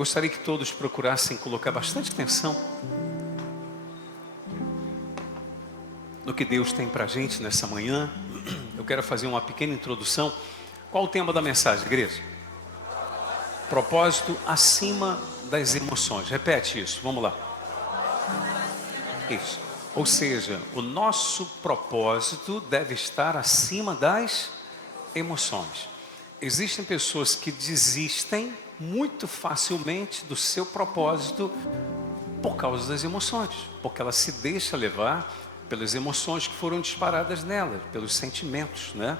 Gostaria que todos procurassem colocar bastante atenção no que Deus tem para a gente nessa manhã. Eu quero fazer uma pequena introdução. Qual o tema da mensagem, igreja? Propósito acima das emoções. Repete isso, vamos lá. Isso. Ou seja, o nosso propósito deve estar acima das emoções. Existem pessoas que desistem muito facilmente do seu propósito por causa das emoções, porque ela se deixa levar pelas emoções que foram disparadas nela, pelos sentimentos, né?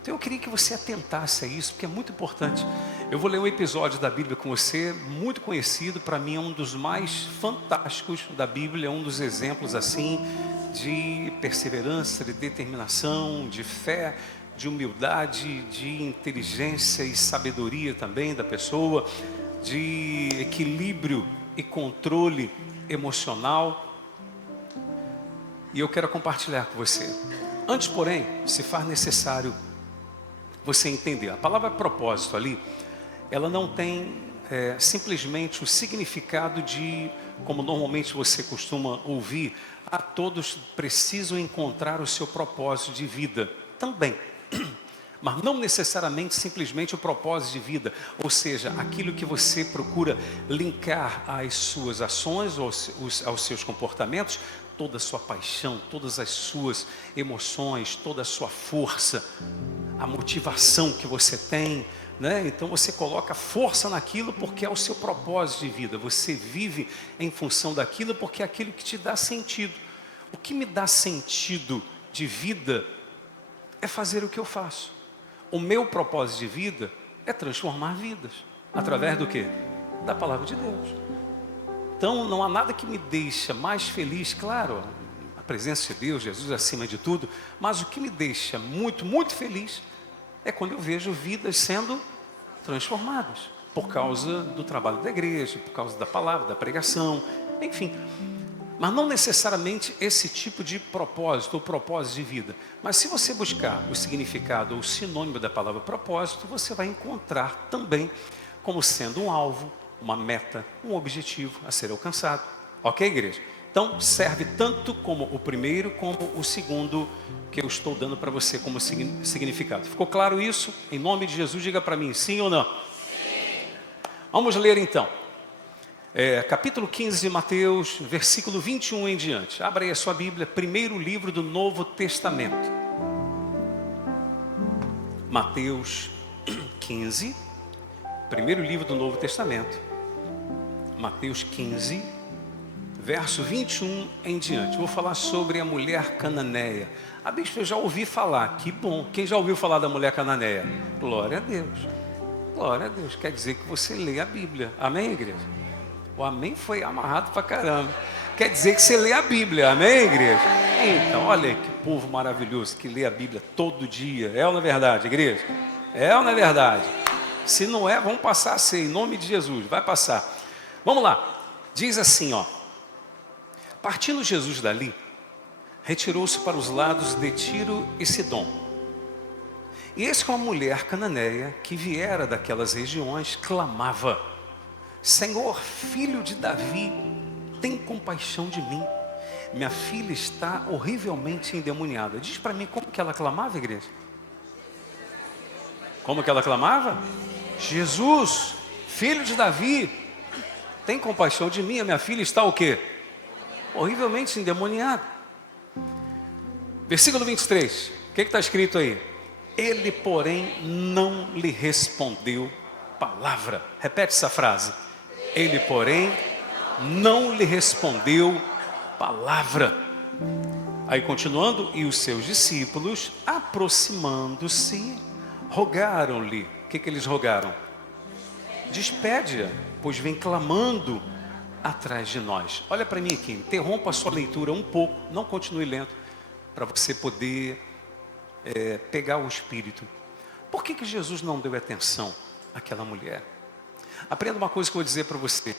Então eu queria que você atentasse a isso, porque é muito importante. Eu vou ler um episódio da Bíblia com você, muito conhecido, para mim é um dos mais fantásticos da Bíblia, é um dos exemplos assim, de perseverança, de determinação, de fé, de humildade, de inteligência e sabedoria também da pessoa, de equilíbrio e controle emocional. E eu quero compartilhar com você. Antes, porém, se faz necessário você entender. A palavra propósito ali, ela não tem simplesmente o significado de, como normalmente você costuma ouvir, todos precisam encontrar o seu propósito de vida. Também. Mas não necessariamente simplesmente o propósito de vida, ou seja, aquilo que você procura linkar às suas ações, aos seus comportamentos, toda a sua paixão, todas as suas emoções, toda a sua força, a motivação que você tem, né? Então você coloca força naquilo porque é o seu propósito de vida, você vive em função daquilo porque é aquilo que te dá sentido. O que me dá sentido de vida é fazer o que eu faço. O meu propósito de vida é transformar vidas. Através do quê? Da palavra de Deus. Então não há nada que me deixa mais feliz, claro, a presença de Deus, Jesus acima de tudo, mas o que me deixa muito, muito feliz é quando eu vejo vidas sendo transformadas. Por causa do trabalho da igreja, por causa da palavra, da pregação, enfim. Mas não necessariamente esse tipo de propósito ou propósito de vida. Mas se você buscar o significado ou o sinônimo da palavra propósito, você vai encontrar também como sendo um alvo, uma meta, um objetivo a ser alcançado. Ok, igreja? Então serve tanto como o primeiro como o segundo que eu estou dando para você como significado. Ficou claro isso? Em nome de Jesus, diga para mim, sim ou não? Sim. Vamos ler então. Capítulo 15 de Mateus, versículo 21 em diante. Abra aí a sua Bíblia, primeiro livro do Novo Testamento. Mateus 15, primeiro livro do Novo Testamento. Mateus 15, verso 21 em diante. Vou falar sobre a mulher cananeia. A bispa, eu já ouvi falar, que bom. Quem já ouviu falar da mulher cananeia? Glória a Deus. Glória a Deus. Quer dizer que você lê a Bíblia. Amém, igreja? O amém foi amarrado pra caramba. Quer dizer que você lê a Bíblia, amém, igreja? Então, olha que povo maravilhoso que lê a Bíblia todo dia. É ou não é verdade, igreja? É ou não é verdade? Se não é, vamos passar a ser, em nome de Jesus, vai passar. Vamos lá, diz assim, ó. Partindo Jesus dali, retirou-se para os lados de Tiro e Sidom. E eis que uma mulher cananeia, que viera daquelas regiões, clamava: Senhor, filho de Davi, tem compaixão de mim. Minha filha está horrivelmente endemoniada. Diz para mim como que ela clamava, igreja? Como que ela clamava? Jesus, filho de Davi, tem compaixão de mim. A minha filha está o quê? Horrivelmente endemoniada. Versículo 23. O que está escrito aí? Ele, porém, não lhe respondeu palavra. Repete essa frase. Ele, porém, não lhe respondeu palavra. Aí continuando, e os seus discípulos, aproximando-se, rogaram-lhe. O que eles rogaram? Despede-a, pois vem clamando atrás de nós. Olha para mim aqui, interrompa a sua leitura um pouco, não continue lendo, para você poder pegar o Espírito. Por que Jesus não deu atenção àquela mulher? Aprenda uma coisa que eu vou dizer para você.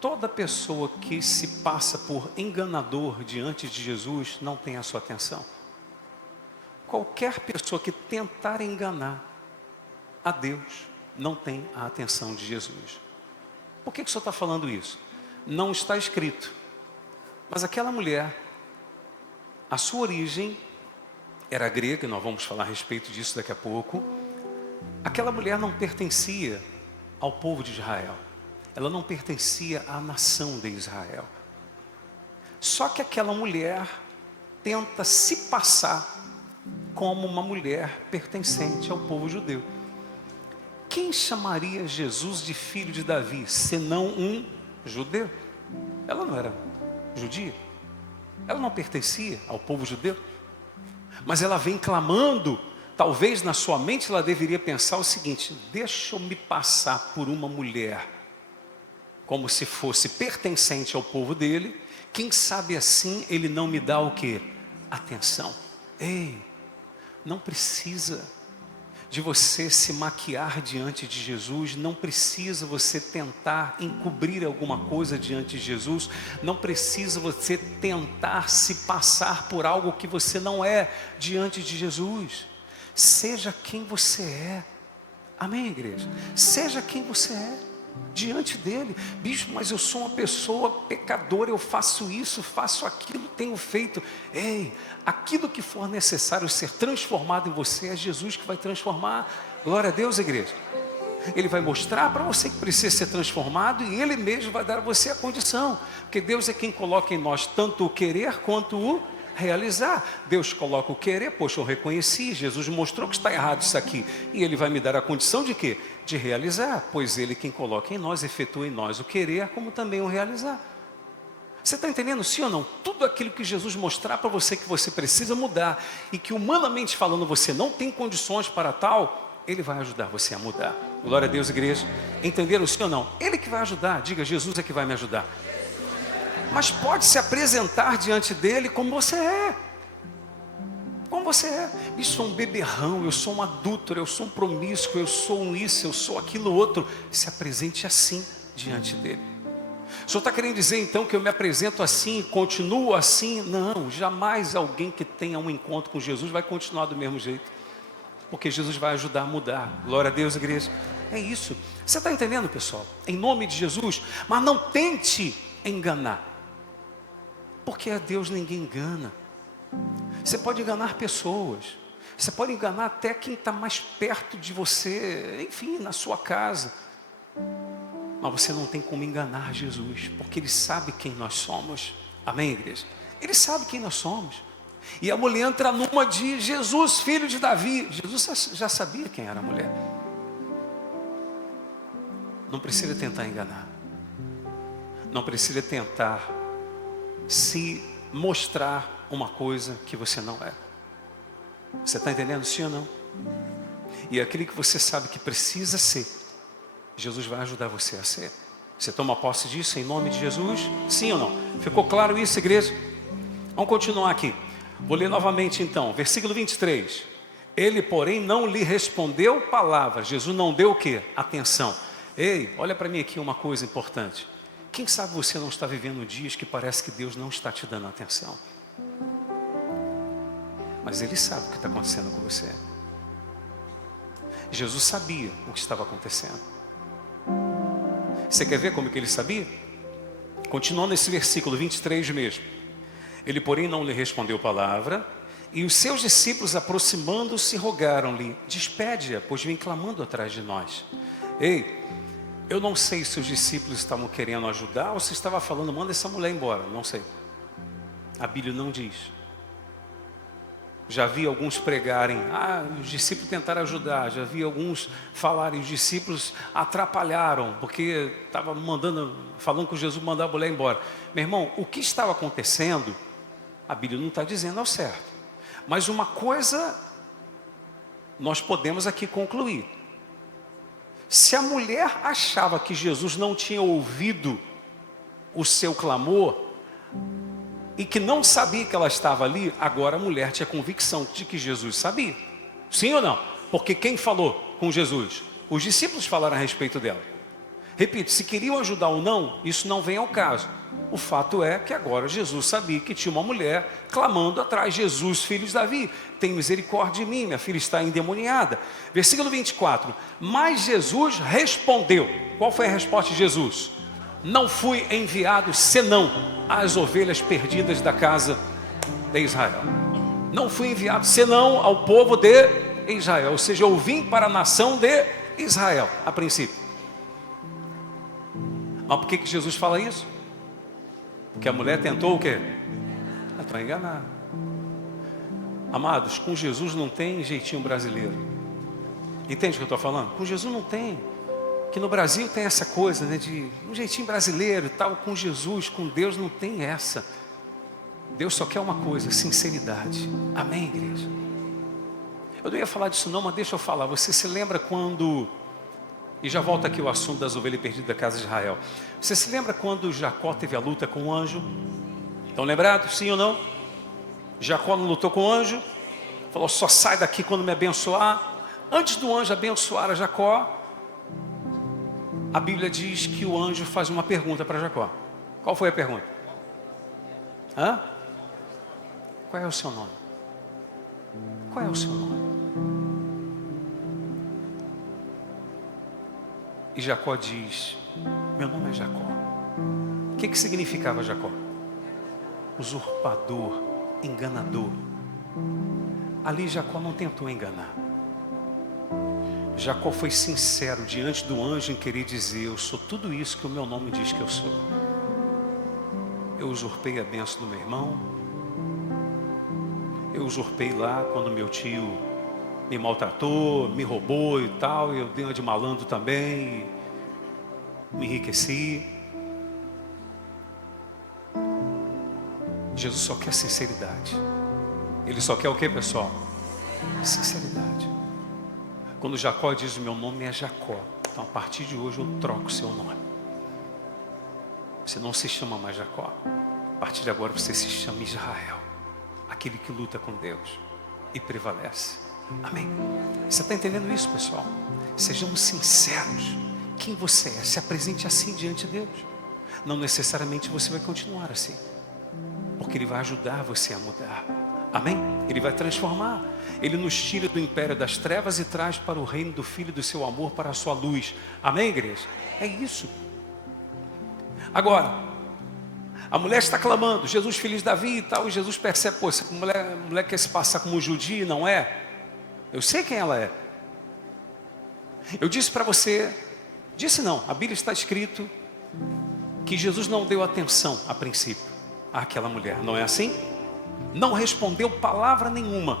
Toda pessoa que se passa por enganador diante de Jesus não tem a sua atenção. Qualquer pessoa que tentar enganar a Deus não tem a atenção de Jesus. Por que o senhor está falando isso? Não está escrito. Mas aquela mulher, a sua origem era grega, e nós vamos falar a respeito disso daqui a pouco. Aquela mulher não pertencia ao povo de Israel. Ela não pertencia à nação de Israel. Só que aquela mulher tenta se passar como uma mulher pertencente ao povo judeu. Quem chamaria Jesus de filho de Davi, senão um judeu? Ela não era judia. Ela não pertencia ao povo judeu. Mas ela vem clamando. Talvez na sua mente ela deveria pensar o seguinte: deixa eu me passar por uma mulher como se fosse pertencente ao povo dele. Quem sabe assim ele não me dá o quê? Atenção. Ei, não precisa de você se maquiar diante de Jesus, não precisa você tentar encobrir alguma coisa diante de Jesus, não precisa você tentar se passar por algo que você não é diante de Jesus. Seja quem você é. Amém, igreja? Seja quem você é diante dele. Bispo, mas eu sou uma pessoa pecadora, eu faço isso, faço aquilo, tenho feito. Ei, aquilo que for necessário ser transformado em você, é Jesus que vai transformar. Glória a Deus, igreja. Ele vai mostrar para você que precisa ser transformado e Ele mesmo vai dar a você a condição. Porque Deus é quem coloca em nós tanto o querer quanto o realizar. Deus coloca o querer, poxa, eu reconheci, Jesus mostrou que está errado isso aqui. E Ele vai me dar a condição de quê? De realizar, pois Ele quem coloca em nós, efetua em nós o querer, como também o realizar. Você está entendendo, sim ou não? Tudo aquilo que Jesus mostrar para você que você precisa mudar e que humanamente falando você não tem condições para tal, Ele vai ajudar você a mudar. Glória a Deus, igreja. Entenderam, sim ou não? Ele que vai ajudar, diga, Jesus é que vai me ajudar. Mas pode se apresentar diante dele como você é. Como você é. Eu sou um beberrão, eu sou um adúltero, eu sou um promíscuo, eu sou um isso, eu sou aquilo outro. Se apresente assim diante dele. O senhor está querendo dizer então que eu me apresento assim, continuo assim? Não, jamais alguém que tenha um encontro com Jesus vai continuar do mesmo jeito. Porque Jesus vai ajudar a mudar. Glória a Deus, igreja. É isso. Você está entendendo, pessoal? Em nome de Jesus. Mas não tente enganar. Porque a Deus ninguém engana. Você pode enganar pessoas. Você pode enganar até quem está mais perto de você. Enfim, na sua casa. Mas você não tem como enganar Jesus. Porque Ele sabe quem nós somos. Amém, igreja? Ele sabe quem nós somos. E a mulher entra numa de Jesus, filho de Davi. Jesus já sabia quem era a mulher. Não precisa tentar enganar. Não precisa tentar se mostrar uma coisa que você não é. Você está entendendo, sim ou não? E aquilo que você sabe que precisa ser, Jesus vai ajudar você a ser. Você toma posse disso em nome de Jesus? Sim ou não? Ficou claro isso, igreja? Vamos continuar aqui. Vou ler novamente então, versículo 23. Ele, porém, não lhe respondeu palavra. Jesus não deu o quê? Atenção. Ei, olha para mim aqui uma coisa importante. Quem sabe você não está vivendo dias que parece que Deus não está te dando atenção. Mas Ele sabe o que está acontecendo com você. Jesus sabia o que estava acontecendo. Você quer ver como que Ele sabia? Continuando nesse versículo 23 mesmo. Ele, porém, não lhe respondeu palavra, e os seus discípulos, aproximando-se, rogaram-lhe: despede-a, pois vem clamando atrás de nós. Ei, eu não sei se os discípulos estavam querendo ajudar ou se estava falando, manda essa mulher embora, não sei. A Bíblia não diz. Já vi alguns pregarem, os discípulos tentaram ajudar. Já vi alguns falarem, os discípulos atrapalharam, porque estava falando com Jesus, mandar a mulher embora. Meu irmão, o que estava acontecendo, a Bíblia não está dizendo ao certo. Mas uma coisa nós podemos aqui concluir. Se a mulher achava que Jesus não tinha ouvido o seu clamor e que não sabia que ela estava ali, agora a mulher tinha convicção de que Jesus sabia. Sim ou não? Porque quem falou com Jesus? Os discípulos falaram a respeito dela. Repito, se queriam ajudar ou não, isso não vem ao caso. O fato é que agora Jesus sabia que tinha uma mulher clamando atrás: Jesus, filho de Davi, tem misericórdia de mim, minha filha está endemoniada. Versículo 24, mas Jesus respondeu. Qual foi a resposta de Jesus? Não fui enviado senão às ovelhas perdidas da casa de Israel. Não fui enviado senão ao povo de Israel, ou seja, eu vim para a nação de Israel, a princípio. Mas por que Jesus fala isso? Porque a mulher tentou o quê? Tentou enganar. Amados, com Jesus não tem jeitinho brasileiro. Entende o que eu estou falando? Com Jesus não tem. Que no Brasil tem essa coisa, né, de um jeitinho brasileiro e tal. Com Jesus, com Deus não tem essa. Deus só quer uma coisa: sinceridade. Amém, igreja? Eu não ia falar disso não, mas deixa eu falar. Você se lembra quando... E já volta aqui o assunto das ovelhas perdidas da casa de Israel. Você se lembra quando Jacó teve a luta com o anjo? Estão lembrados? Sim ou não? Jacó não lutou com o anjo? Falou: só sai daqui quando me abençoar. Antes do anjo abençoar a Jacó, a Bíblia diz que o anjo faz uma pergunta para Jacó. Qual foi a pergunta? Hã? Qual é o seu nome? Qual é o seu nome? E Jacó diz: meu nome é Jacó. O que significava Jacó? Usurpador, enganador. Ali Jacó não tentou enganar. Jacó foi sincero diante do anjo em querer dizer: eu sou tudo isso que o meu nome diz que eu sou. Eu usurpei a bênção do meu irmão. Eu usurpei lá quando meu tio me maltratou, me roubou e tal. Eu dei uma de malandro também, me enriqueci. Jesus só quer sinceridade. Ele só quer o que, pessoal? Sinceridade. Quando Jacó diz: o meu nome é Jacó, então a partir de hoje eu troco o seu nome. Você não se chama mais Jacó. A partir de agora você se chama Israel, aquele que luta com Deus e prevalece. Amém? Você está entendendo isso, pessoal? Sejamos sinceros. Quem você é, se apresente assim diante de Deus. Não necessariamente você vai continuar assim, porque Ele vai ajudar você a mudar. Amém? Ele vai transformar. Ele nos tira do império das trevas e traz para o reino do Filho do seu amor, para a sua luz. Amém, igreja? É isso. Agora, a mulher está clamando: Jesus, filho de Davi e tal. E Jesus percebe: pô, essa mulher quer se passar como judia, não é? Eu sei quem ela é. Eu disse para você, disse não, a Bíblia está escrito que Jesus não deu atenção a princípio àquela mulher, não é assim? Não respondeu palavra nenhuma,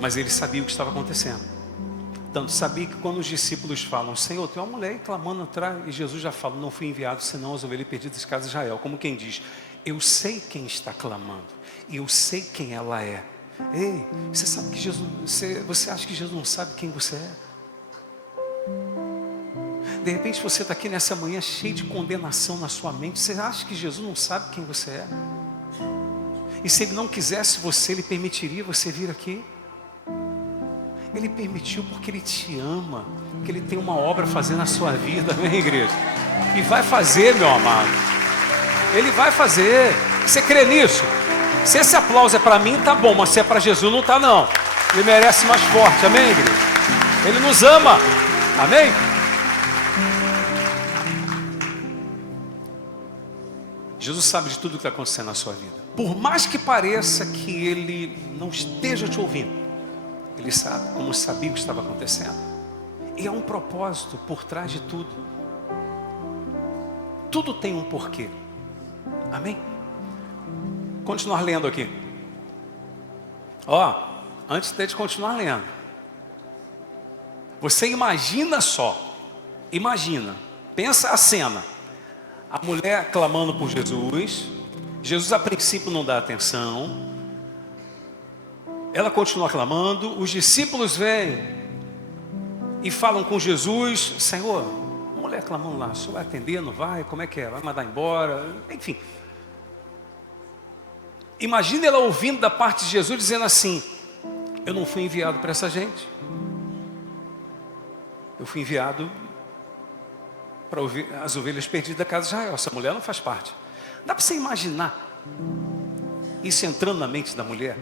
mas ele sabia o que estava acontecendo. Tanto sabia que quando os discípulos falam: Senhor, tem uma mulher aí clamando atrás, e Jesus já fala: não fui enviado senão as ovelhas perdidas de casa de Israel. Como quem diz: eu sei quem está clamando, e eu sei quem ela é. Ei, você sabe que Jesus, você acha que Jesus não sabe quem você é? De repente você está aqui nessa manhã cheio de condenação na sua mente. Você acha que Jesus não sabe quem você é? E se Ele não quisesse você, Ele permitiria você vir aqui? Ele permitiu porque Ele te ama, porque Ele tem uma obra a fazer na sua vida, amém, igreja? E vai fazer, meu amado. Ele vai fazer. Você crê nisso? Se esse aplauso é para mim, tá bom, mas se é para Jesus, não tá não. Ele merece mais forte, amém, igreja? Ele nos ama, amém? Jesus sabe de tudo que está acontecendo na sua vida. Por mais que pareça que Ele não esteja te ouvindo, Ele sabe, como sabia o que estava acontecendo. E há um propósito por trás de tudo. Tudo tem um porquê. Amém? Continuar lendo aqui. Ó, antes de continuar lendo, você imagina só, imagina, pensa a cena. A mulher clamando por Jesus. Jesus a princípio não dá atenção. Ela continua clamando. Os discípulos vêm e falam com Jesus: Senhor, a mulher clamando lá, o senhor vai atender, não vai? Como é que é? Vai mandar embora? Enfim. Imagina ela ouvindo da parte de Jesus dizendo assim: eu não fui enviado para essa gente. Eu fui enviado para as ovelhas perdidas da casa de Israel. Essa mulher não faz parte. Dá para você imaginar isso entrando na mente da mulher?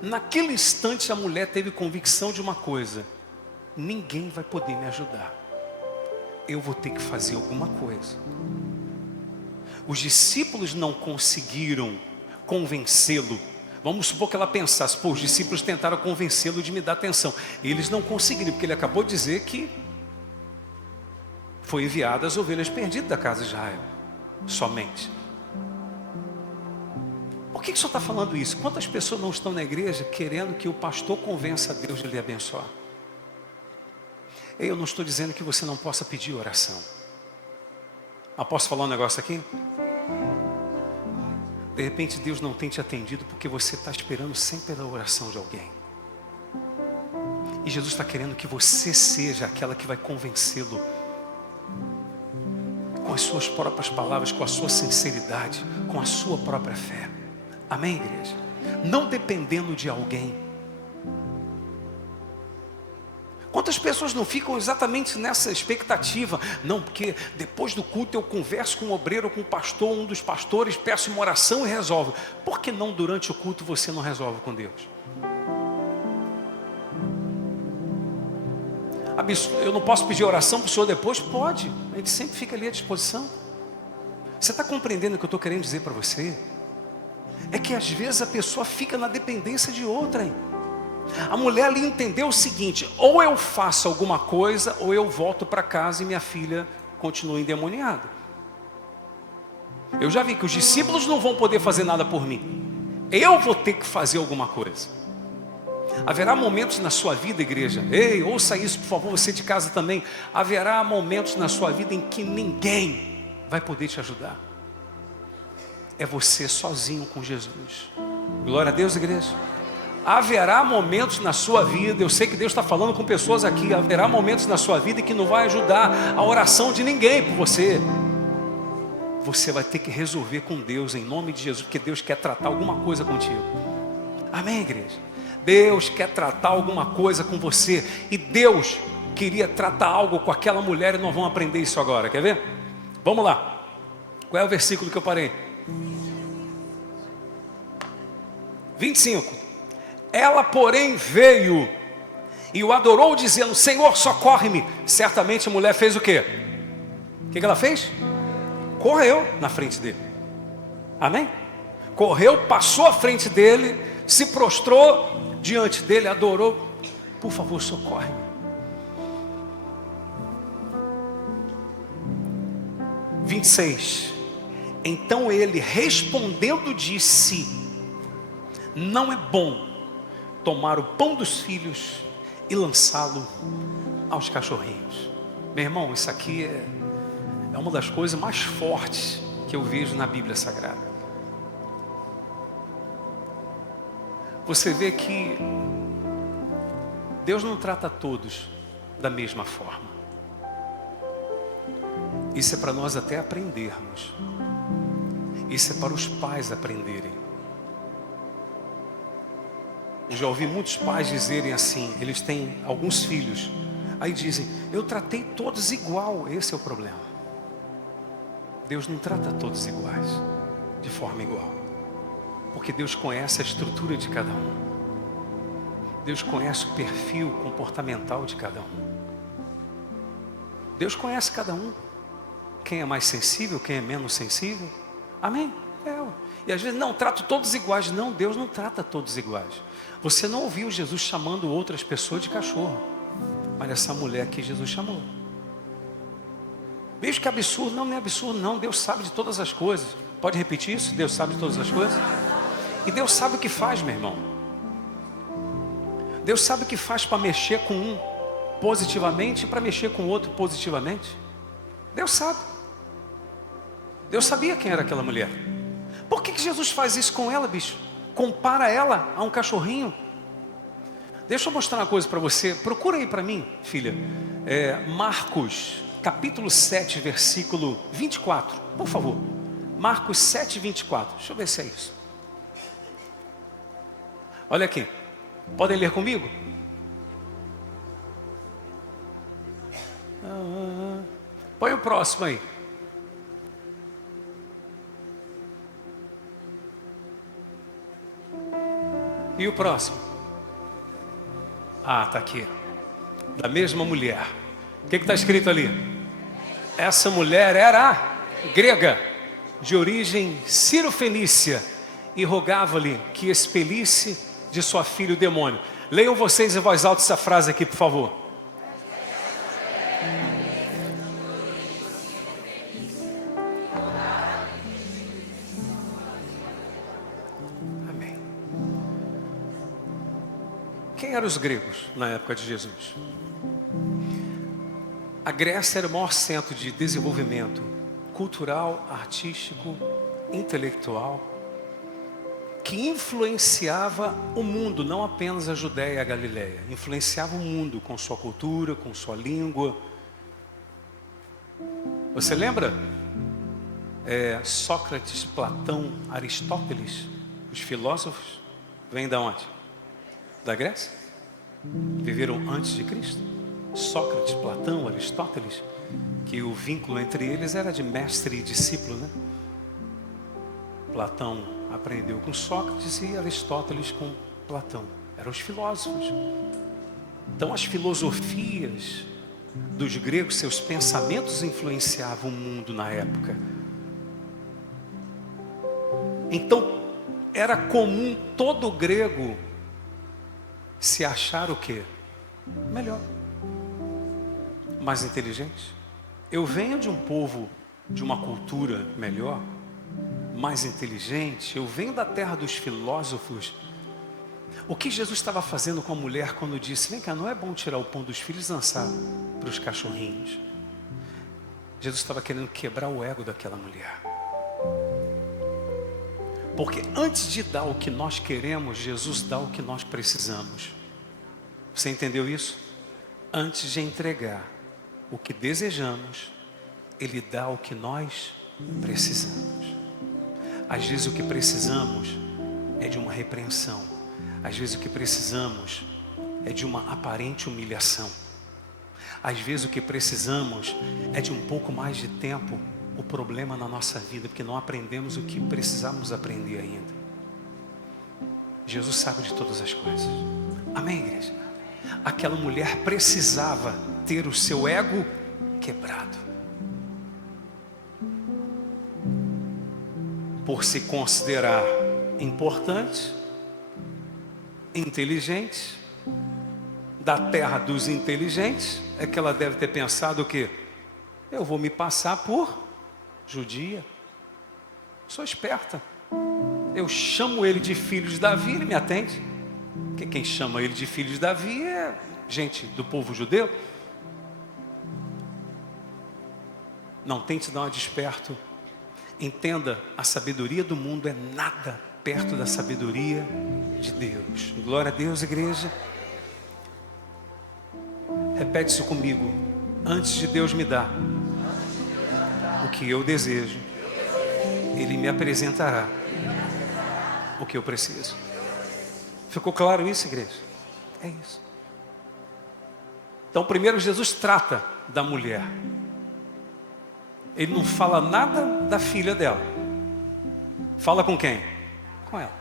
Naquele instante a mulher teve convicção de uma coisa: ninguém vai poder me ajudar, eu vou ter que fazer alguma coisa. Os discípulos não conseguiram convencê-lo. Vamos supor que ela pensasse: pô, os discípulos tentaram convencê-lo de me dar atenção. Eles não conseguiram, porque ele acabou de dizer que foi enviado as ovelhas perdidas da casa de Israel, somente. Por que o senhor está falando isso? Quantas pessoas não estão na igreja querendo que o pastor convença a Deus de lhe abençoar? Eu não estou dizendo que você não possa pedir oração. Mas posso falar um negócio aqui? De repente Deus não tem te atendido porque você está esperando sempre a oração de alguém. E Jesus está querendo que você seja aquela que vai convencê-lo com as suas próprias palavras, com a sua sinceridade, com a sua própria fé. Amém, igreja? Não dependendo de alguém. Quantas pessoas não ficam exatamente nessa expectativa? Não, porque depois do culto eu converso com um obreiro, com um pastor, um dos pastores, peço uma oração e resolvo. Por que não durante o culto você não resolve com Deus? Eu não posso pedir oração para o senhor depois? Pode, a gente sempre fica ali à disposição. Você está compreendendo o que eu estou querendo dizer para você? É que às vezes a pessoa fica na dependência de outra, hein? A mulher ali entendeu o seguinte: ou eu faço alguma coisa, ou eu volto para casa e minha filha continua endemoniada. Eu já vi que os discípulos não vão poder fazer nada por mim, eu vou ter que fazer alguma coisa. Haverá momentos na sua vida, igreja, ei, ouça isso por favor, você de casa também. Haverá momentos na sua vida em que ninguém vai poder te ajudar. É você sozinho com Jesus. Glória a Deus, igreja. Haverá momentos na sua vida, eu sei que Deus está falando com pessoas aqui, haverá momentos na sua vida que não vai ajudar a oração de ninguém por você. Você vai ter que resolver com Deus em nome de Jesus, porque Deus quer tratar alguma coisa contigo. Amém, igreja? Deus quer tratar alguma coisa com você, e Deus queria tratar algo com aquela mulher, e nós vamos aprender isso agora, quer ver? Vamos lá. Qual é o versículo que eu parei? 25. Ela, porém, veio e o adorou, dizendo: Senhor, socorre-me. Certamente a mulher fez o quê? O que ela fez? Correu na frente dele. Amém? Correu, passou à frente dele, se prostrou diante dele, adorou. Por favor, socorre-me. – 26. Então ele respondendo disse: não é bom tomar o pão dos filhos e lançá-lo aos cachorrinhos. Meu irmão, isso aqui é uma das coisas mais fortes que eu vejo na Bíblia Sagrada. Você vê que Deus não trata todos da mesma forma. Isso é para nós até aprendermos. Isso é para os pais aprenderem. Eu já ouvi muitos pais dizerem assim, eles têm alguns filhos, aí dizem: eu tratei todos igual. Esse é o problema. Deus não trata todos iguais, de forma igual, porque Deus conhece a estrutura de cada um. Deus conhece o perfil comportamental de cada um. Deus conhece cada um. Quem é mais sensível, quem é menos sensível. Amém? E às vezes, não, trato todos iguais. Não, Deus não trata todos iguais. Você não ouviu Jesus chamando outras pessoas de cachorro, mas essa mulher que Jesus chamou. Veja que absurdo. Não, não é absurdo não. Deus sabe de todas as coisas. Pode repetir isso? Deus sabe de todas as coisas. E Deus sabe o que faz, meu irmão. Deus sabe o que faz para mexer com um positivamente e para mexer com o outro positivamente. Deus sabe. Deus sabia quem era aquela mulher. Por que Jesus faz isso com ela, bicho? Compara ela a um cachorrinho. Deixa eu mostrar uma coisa para você. Procura aí para mim, filha. Marcos, capítulo 7, versículo 24. Por favor. Marcos 7, 24. Deixa eu ver se é isso. Olha aqui. Podem ler comigo? Põe o próximo aí. E o próximo? Ah, está aqui. Da mesma mulher. O que está escrito ali? Essa mulher era grega, de origem cirofenícia, e rogava-lhe que expelisse de sua filha o demônio. Leiam vocês em voz alta essa frase aqui, por favor. Amém. Quem eram os gregos na época de Jesus? A Grécia era o maior centro de desenvolvimento cultural, artístico, intelectual, que influenciava o mundo, não apenas a Judéia e a Galileia. Influenciava o mundo com sua cultura, com sua língua. Você lembra? Sócrates, Platão, Aristóteles, os filósofos, vêm de onde? Da Grécia? Viveram antes de Cristo? Sócrates, Platão, Aristóteles, que o vínculo entre eles era de mestre e discípulo, né? Platão aprendeu com Sócrates e Aristóteles com Platão. Eram os filósofos. Então as filosofias dos gregos, seus pensamentos influenciavam o mundo na época. Então era comum todo grego se achar o quê? Melhor, mais inteligente. Eu venho de um povo, de uma cultura melhor, mais inteligente. Eu venho da terra dos filósofos. O que Jesus estava fazendo com a mulher quando disse: vem cá, não é bom tirar o pão dos filhos e lançar para os cachorrinhos? Jesus estava querendo quebrar o ego daquela mulher. Porque antes de dar o que nós queremos, Jesus dá o que nós precisamos. Você entendeu isso? Antes de entregar o que desejamos, Ele dá o que nós precisamos. Às vezes o que precisamos é de uma repreensão. Às vezes o que precisamos é de uma aparente humilhação. Às vezes o que precisamos é de um pouco mais de tempo. O problema na nossa vida, porque não aprendemos o que precisamos aprender ainda. Jesus sabe de todas as coisas. Amém, igreja? Aquela mulher precisava ter o seu ego quebrado. Por se considerar importante, inteligente, da terra dos inteligentes, é que ela deve ter pensado o quê? Eu vou me passar por judia. Sou esperta. Eu chamo ele de filho de Davi, ele me atende. Porque quem chama ele de filho de Davi é gente do povo judeu. Não tente dar uma de esperto. Entenda, a sabedoria do mundo é nada perto da sabedoria de Deus. Glória a Deus, igreja. Repete isso comigo. Antes de Deus me dar o que eu desejo, Ele me apresentará o que eu preciso. Ficou claro isso, igreja? É isso. Então, primeiro Jesus trata da mulher. Ele não fala nada da filha dela. Fala com quem? Com ela.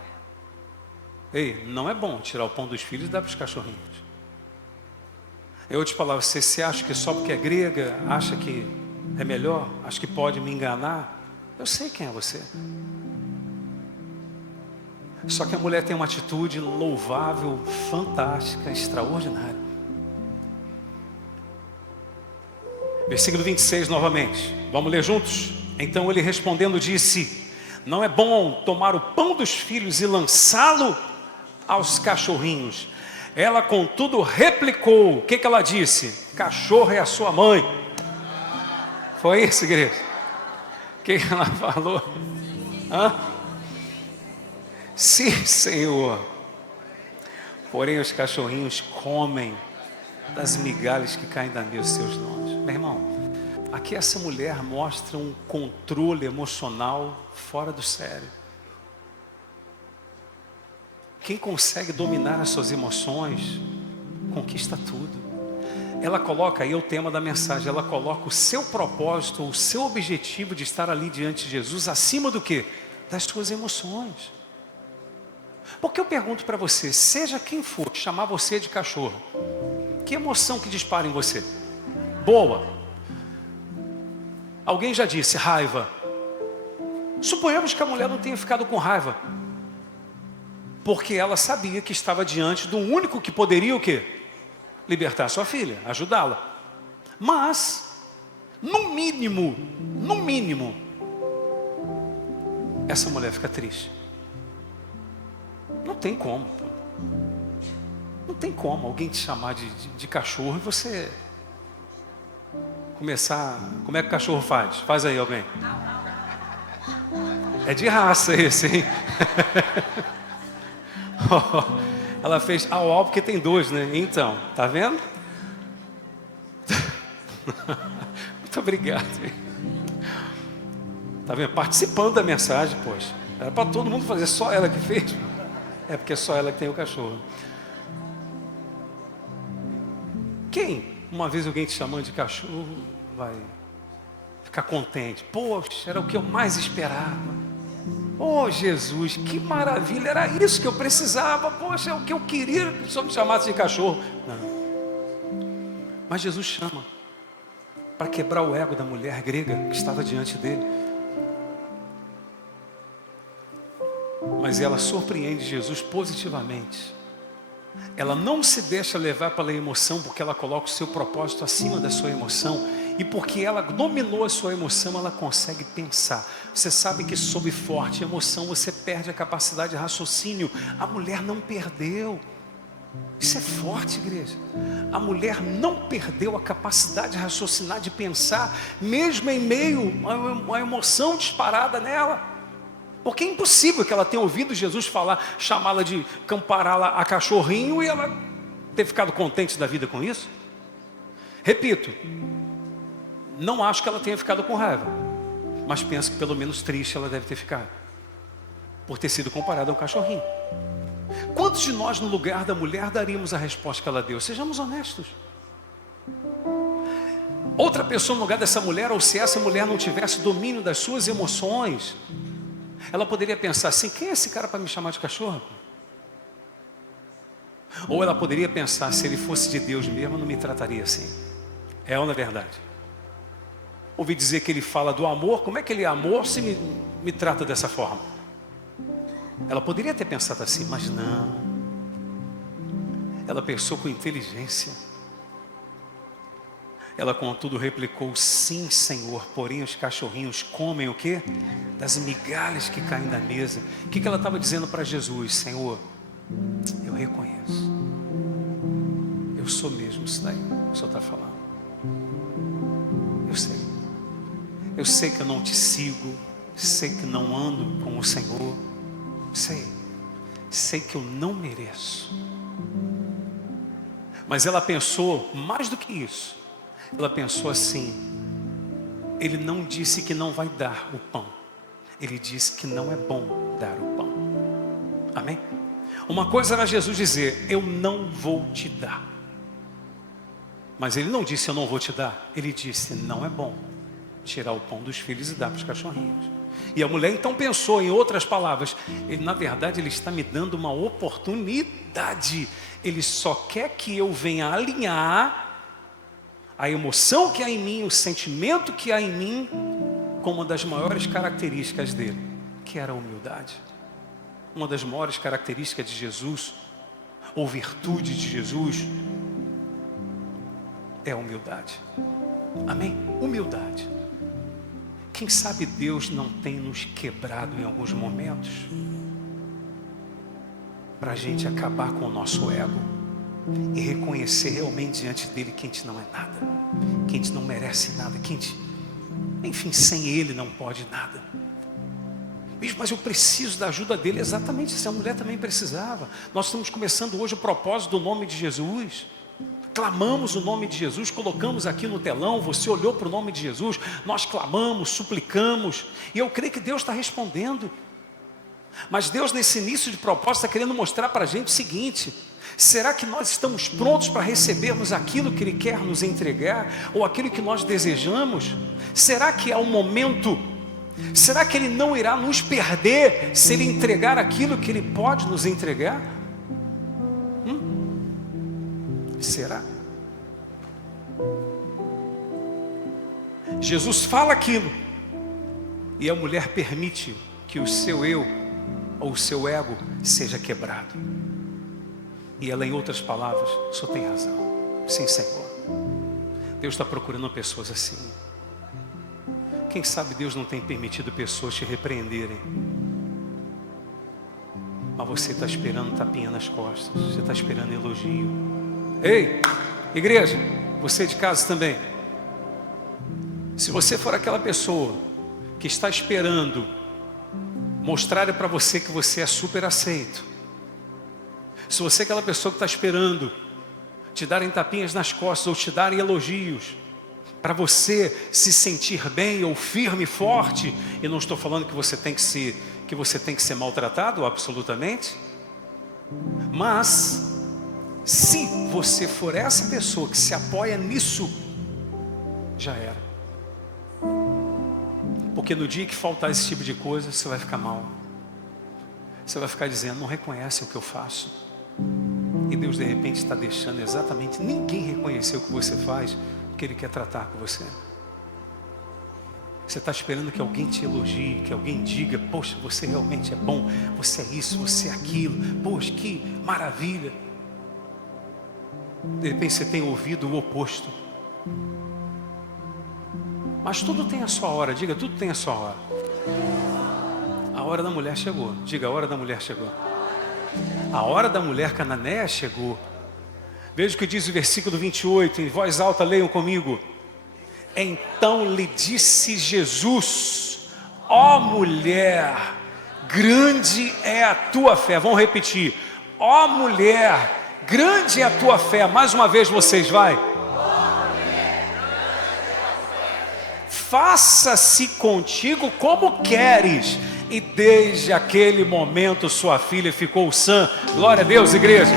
Ei, não é bom tirar o pão dos filhos e dar para os cachorrinhos. Eu te falava, você acha que só porque é grega, acha que é melhor, acha que pode me enganar? Eu sei quem é você. Só que a mulher tem uma atitude louvável, fantástica, extraordinária. Versículo 26 novamente. Vamos ler juntos? Então ele respondendo disse: não é bom tomar o pão dos filhos e lançá-lo aos cachorrinhos. Ela contudo replicou. O que ela disse? Cachorro é a sua mãe. Foi isso, igreja? O que ela falou? Hã? Sim, Senhor. Porém os cachorrinhos comem das migalhas que caem da mesa dos seus donos. Meu irmão, aqui essa mulher mostra um controle emocional fora do sério. Quem consegue dominar as suas emoções, conquista tudo. ela coloca aí o tema da mensagem, ela coloca o seu propósito, o seu objetivo de estar ali diante de Jesus, acima do quê? Das suas emoções. Porque eu pergunto para você, seja quem for chamar você de cachorro, que emoção que dispara em você? Boa. Alguém já disse raiva. Suponhamos que a mulher não tenha ficado com raiva, porque ela sabia que estava diante do único que poderia o quê? Libertar sua filha, ajudá-la. Mas, no mínimo, essa mulher fica triste. Não tem como. Não tem como alguém te chamar de cachorro e você começar... Como é que o cachorro faz? Faz aí alguém. É de raça esse, hein? Ela fez au porque tem dois, né? Então, tá vendo? Muito obrigado. Tá vendo? Participando da mensagem, poxa. Era para todo mundo fazer, só ela que fez. É porque é só ela que tem o cachorro. Quem, uma vez alguém te chamando de cachorro, vai ficar contente? Poxa, era o que eu mais esperava. Oh Jesus, que maravilha, era isso que eu precisava. Poxa, é o que eu queria que o Senhor me chamasse de cachorro. Não. Mas Jesus chama para quebrar o ego da mulher grega que estava diante dele. Mas ela surpreende Jesus positivamente. Ela não se deixa levar pela emoção, porque ela coloca o seu propósito acima da sua emoção. E porque ela dominou a sua emoção, ela consegue pensar. Você sabe que sob forte emoção você perde a capacidade de raciocínio. A mulher não perdeu. Isso é forte, igreja. A mulher não perdeu a capacidade de raciocinar, de pensar, mesmo em meio a uma emoção disparada nela. Porque é impossível que ela tenha ouvido Jesus falar, chamá-la de compará-la a cachorrinho e ela ter ficado contente da vida com isso. Repito, não acho que ela tenha ficado com raiva, mas penso que pelo menos triste ela deve ter ficado, por ter sido comparada a um cachorrinho. Quantos de nós no lugar da mulher daríamos a resposta que ela deu? Sejamos honestos. Outra pessoa no lugar dessa mulher, ou se essa mulher não tivesse domínio das suas emoções, ela poderia pensar assim, quem é esse cara para me chamar de cachorro? Ou ela poderia pensar, se ele fosse de Deus mesmo, não me trataria assim. É ou não é verdade? Ouvi dizer que ele fala do amor, como é que ele é amor se me trata dessa forma? Ela poderia ter pensado assim, mas não. Ela pensou com inteligência. Ela contudo replicou, sim Senhor, porém os cachorrinhos comem o quê? Das migalhas que caem da mesa. O que ela estava dizendo para Jesus? Senhor, eu reconheço. Eu sou mesmo isso daí que o Senhor está falando. Eu sei. Eu sei que eu não te sigo. Sei que não ando com o Senhor. Sei que eu não mereço. Mas ela pensou mais do que isso. Ela pensou assim, ele não disse que não vai dar o pão. Ele disse que não é bom dar o pão. Amém? Uma coisa era Jesus dizer, eu não vou te dar. Mas ele não disse, eu não vou te dar. Ele disse, não é bom tirar o pão dos filhos e dar para os cachorrinhos. E a mulher então pensou, em outras palavras, na verdade ele está me dando uma oportunidade. Ele só quer que eu venha alinhar a emoção que há em mim, o sentimento que há em mim, com uma das maiores características dele, que era a humildade. Uma das maiores características de Jesus, ou virtude de Jesus, é a humildade. Amém? Humildade. Quem sabe Deus não tem nos quebrado em alguns momentos, para a gente acabar com o nosso ego, e reconhecer realmente diante dele que a gente não é nada, que a gente não merece nada, que a gente, enfim, sem ele não pode nada. Mas eu preciso da ajuda dele. Exatamente, essa mulher também precisava. Nós estamos começando hoje o propósito do nome de Jesus. Clamamos o nome de Jesus, colocamos aqui no telão, você olhou para o nome de Jesus, nós clamamos, suplicamos, e eu creio que Deus está respondendo. Mas Deus nesse início de propósito está querendo mostrar para a gente o seguinte: Será que nós estamos prontos para recebermos aquilo que Ele quer nos entregar, ou aquilo que nós desejamos? Será que é o momento? Será que Ele não irá nos perder se Ele entregar aquilo que Ele pode nos entregar? Será? Jesus fala aquilo, e a mulher permite que o seu eu, ou o seu ego, seja quebrado. E ela, em outras palavras, só tem razão. Sim, Senhor. Deus está procurando pessoas assim. Quem sabe Deus não tem permitido pessoas te repreenderem, mas você está esperando tapinha nas costas, você está esperando elogio. Ei, igreja, você de casa também. Se você for aquela pessoa que está esperando mostrar para você que você é super aceito, se você é aquela pessoa que está esperando te darem tapinhas nas costas ou te darem elogios para você se sentir bem ou firme e forte, e não estou falando que você tem que ser maltratado, absolutamente, mas se você for essa pessoa que se apoia nisso, já era. Porque no dia que faltar esse tipo de coisa, você vai ficar mal. Você vai ficar dizendo, não reconhece o que eu faço. E Deus de repente está deixando exatamente ninguém reconhecer o que você faz, porque Ele quer tratar com você. Você está esperando que alguém te elogie, que alguém diga, poxa, você realmente é bom, você é isso, você é aquilo, poxa, que maravilha. De repente você tem ouvido o oposto. Mas tudo tem a sua hora, diga, tudo tem a sua hora. A hora da mulher chegou, diga, a hora da mulher chegou. A hora da mulher cananeia chegou. Veja o que diz o versículo 28, em voz alta, leiam comigo. Então lhe disse Jesus, ó mulher, grande é a tua fé. Vamos repetir, ó mulher, grande é a tua fé. Mais uma vez vocês, vai. Faça-se contigo como queres. E desde aquele momento sua filha ficou sã. Glória a Deus, igreja.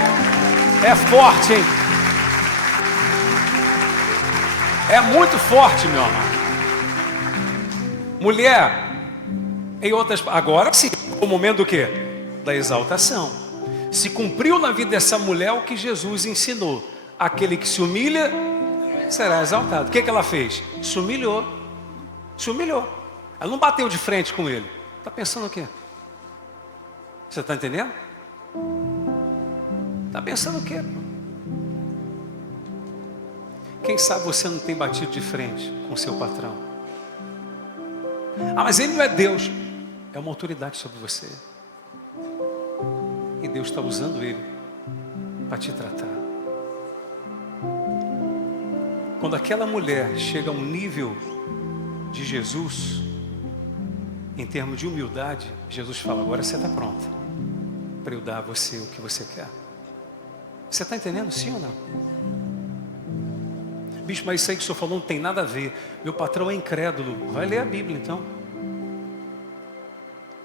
É forte, hein? É muito forte, meu amado. Mulher, em outras, agora sim, o momento do quê? Da exaltação. Se cumpriu na vida dessa mulher o que Jesus ensinou. Aquele que se humilha será exaltado. O que ela fez? Se humilhou. Se humilhou. Ela não bateu de frente com ele. Está pensando o quê? Você está entendendo? Está pensando o quê? Quem sabe você não tem batido de frente com o seu patrão? Ah, mas ele não é Deus. É uma autoridade sobre você. E Deus está usando ele para te tratar. Quando aquela mulher chega a um nível de Jesus, em termos de humildade, Jesus fala, agora você está pronta para eu dar a você o que você quer. Você está entendendo, sim ou não? Bicho, mas isso aí que o senhor falou não tem nada a ver. Meu patrão é incrédulo. Vai ler a Bíblia então.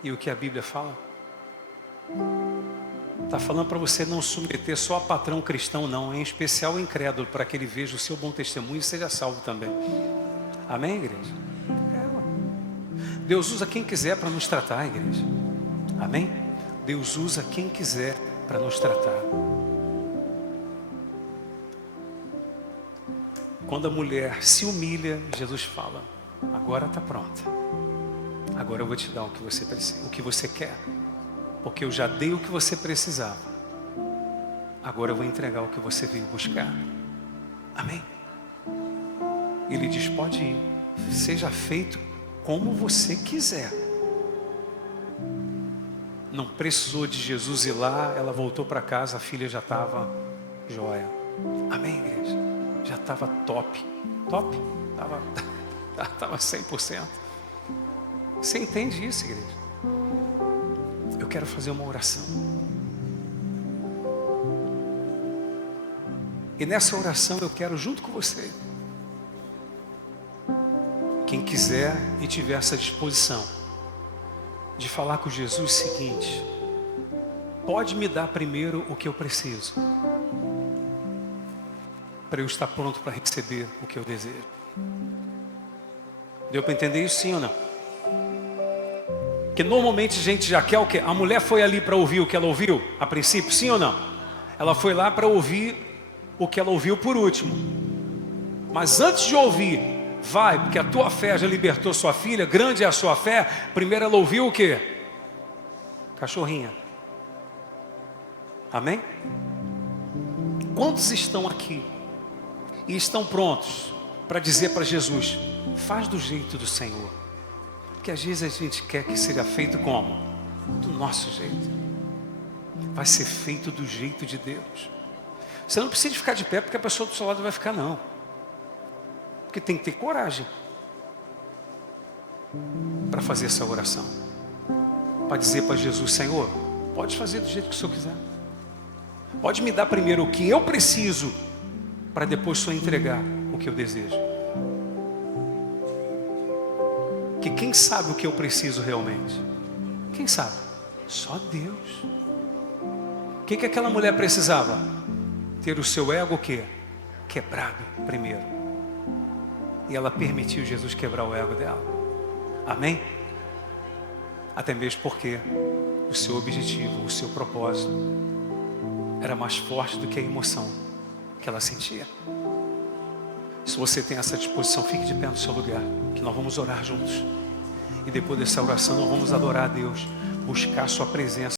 E o que a Bíblia fala? Está falando para você não submeter só a patrão cristão, não. Em especial o incrédulo, para que ele veja o seu bom testemunho e seja salvo também. Amém, igreja? Deus usa quem quiser para nos tratar, igreja. Amém? Deus usa quem quiser para nos tratar. Quando a mulher se humilha, Jesus fala, agora está pronta. Agora eu vou te dar o que você precisa, o que você quer. Porque eu já dei o que você precisava. Agora eu vou entregar o que você veio buscar. Amém? Ele diz, pode ir. Seja feito como você quiser. Não precisou de Jesus ir lá, ela voltou para casa, a filha já estava jóia. Amém, igreja? Já estava top. Top? Estava 100%. Você entende isso, igreja? Eu quero fazer uma oração. E nessa oração eu quero junto com você. Quem quiser e tiver essa disposição de falar com Jesus o seguinte: pode me dar primeiro o que eu preciso, para eu estar pronto para receber o que eu desejo. Deu para entender isso, sim ou não? Porque normalmente a gente já quer o quê? A mulher foi ali para ouvir o que ela ouviu, a princípio, sim ou não? Ela foi lá para ouvir o que ela ouviu por último. Mas antes de ouvir, vai, porque a tua fé já libertou sua filha, grande é a sua fé. Primeiro ela ouviu o quê? Cachorrinha. Amém? Quantos estão aqui e estão prontos para dizer para Jesus: faz do jeito do Senhor? Porque às vezes a gente quer que seja feito como? Do nosso jeito. Vai ser feito do jeito de Deus. Você não precisa ficar de pé porque a pessoa do seu lado vai ficar, não. Porque tem que ter coragem para fazer essa oração, para dizer para Jesus: Senhor, pode fazer do jeito que o Senhor quiser. Pode me dar primeiro o que eu preciso, para depois só entregar o que eu desejo. Que quem sabe o que eu preciso realmente? Quem sabe? Só Deus. O que aquela mulher precisava? Ter o seu ego o quê? Quebrado primeiro. E ela permitiu Jesus quebrar o ego dela. Amém? Até mesmo porque o seu objetivo, o seu propósito era mais forte do que a emoção que ela sentia. Se você tem essa disposição, fique de pé no seu lugar, que nós vamos orar juntos. E depois dessa oração nós vamos adorar a Deus, buscar a sua presença.